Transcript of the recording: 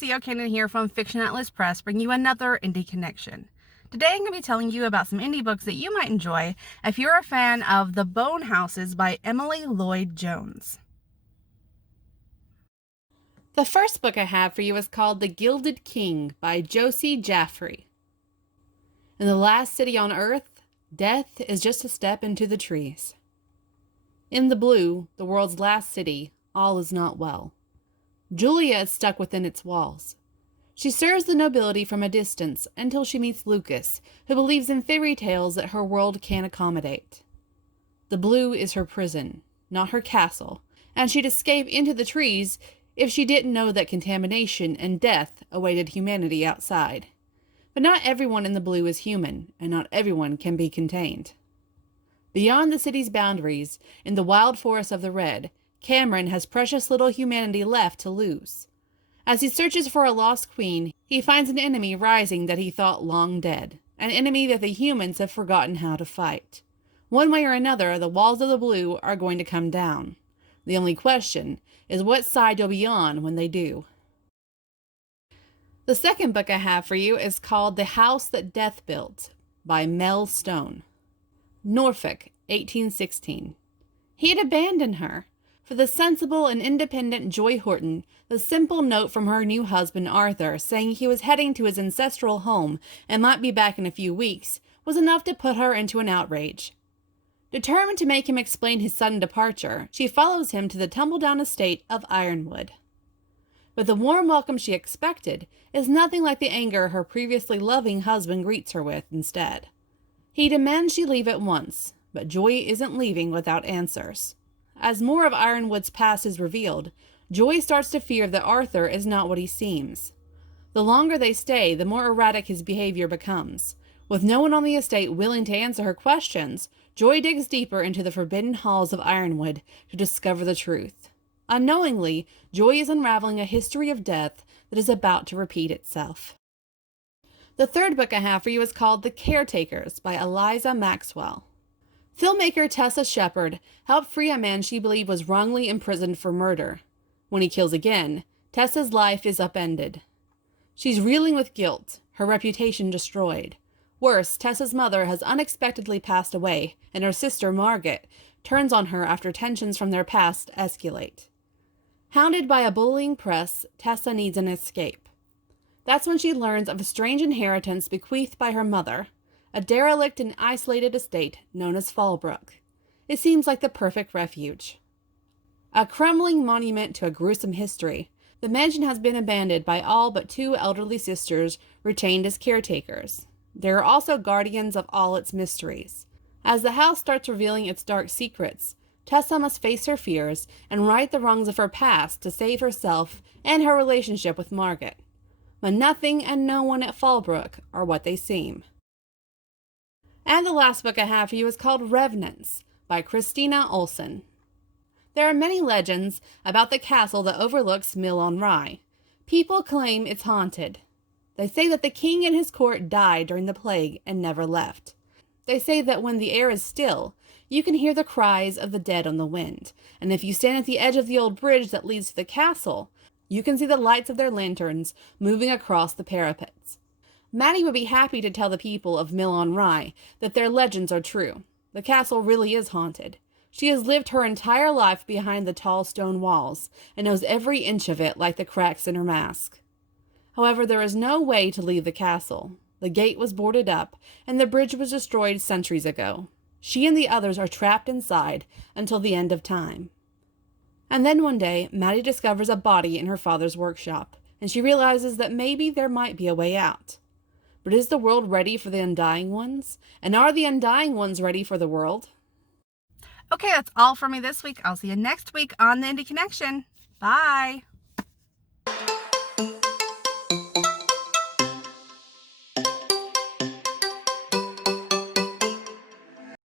C.O. Cannon here from Fiction Atlas Press, bringing you another Indie Connection. Today I'm going to be telling you about some indie books that you might enjoy if you're a fan of The Bone Houses by Emily Lloyd Jones. The first book I have for you is called The Gilded King by Josie Jaffrey. In the last city on Earth, death is just a step into the trees. In the blue, the world's last city, all is not well. Julia is stuck within its walls. She serves the nobility from a distance until she meets Lucas, who believes in fairy tales that her world can't accommodate. The blue is her prison, not her castle, and she'd escape into the trees if she didn't know that contamination and death awaited humanity outside. But not everyone in the blue is human, and not everyone can be contained. Beyond the city's boundaries, in the wild forest of the red, Cameron has precious little humanity left to lose. As he searches for a lost queen, he finds an enemy rising that he thought long dead, an enemy that the humans have forgotten how to fight. One way or another, the walls of the blue are going to come down. The only question is what side you'll be on when they do. The second book I have for you is called The House That Death Built by Mel Stone. Norfolk, 1816. He had abandoned her. For the sensible and independent Joy Horton, the simple note from her new husband Arthur saying he was heading to his ancestral home and might be back in a few weeks was enough to put her into an outrage. Determined to make him explain his sudden departure, she follows him to the tumble-down estate of Ironwood. But the warm welcome she expected is nothing like the anger her previously loving husband greets her with instead. He demands she leave at once, but Joy isn't leaving without answers. As more of Ironwood's past is revealed, Joy starts to fear that Arthur is not what he seems. The longer they stay, the more erratic his behavior becomes. With no one on the estate willing to answer her questions, Joy digs deeper into the forbidden halls of Ironwood to discover the truth. Unknowingly, Joy is unraveling a history of death that is about to repeat itself. The third book I have for you is called The Caretakers by Eliza Maxwell. Filmmaker Tessa Shepard helped free a man she believed was wrongly imprisoned for murder. When he kills again, Tessa's life is upended. She's reeling with guilt, her reputation destroyed. Worse, Tessa's mother has unexpectedly passed away, and her sister Margaret turns on her after tensions from their past escalate. Hounded by a bullying press, Tessa needs an escape. That's when she learns of a strange inheritance bequeathed by her mother, a derelict and isolated estate known as Fallbrook. It seems like the perfect refuge. A crumbling monument to a gruesome history, the mansion has been abandoned by all but two elderly sisters retained as caretakers. They are also guardians of all its mysteries. As the house starts revealing its dark secrets, Tessa must face her fears and right the wrongs of her past to save herself and her relationship with Margaret. But nothing and no one at Fallbrook are what they seem. And the last book I have for you is called Revenants by Christina Olson. There are many legends about the castle that overlooks Mill on Rye. People claim it's haunted. They say that the king and his court died during the plague and never left. They say that when the air is still, you can hear the cries of the dead on the wind, and if you stand at the edge of the old bridge that leads to the castle, you can see the lights of their lanterns moving across the parapets. Maddie would be happy to tell the people of Mill on Rye that their legends are true. The castle really is haunted. She has lived her entire life behind the tall stone walls and knows every inch of it like the cracks in her mask. However, there is no way to leave the castle. The gate was boarded up, and the bridge was destroyed centuries ago. She and the others are trapped inside until the end of time. And then one day, Maddie discovers a body in her father's workshop, and she realizes that maybe there might be a way out. But is the world ready for the Undying Ones? And are the Undying Ones ready for the world? Okay, that's all for me this week. I'll see you next week on the Indie Connection. Bye!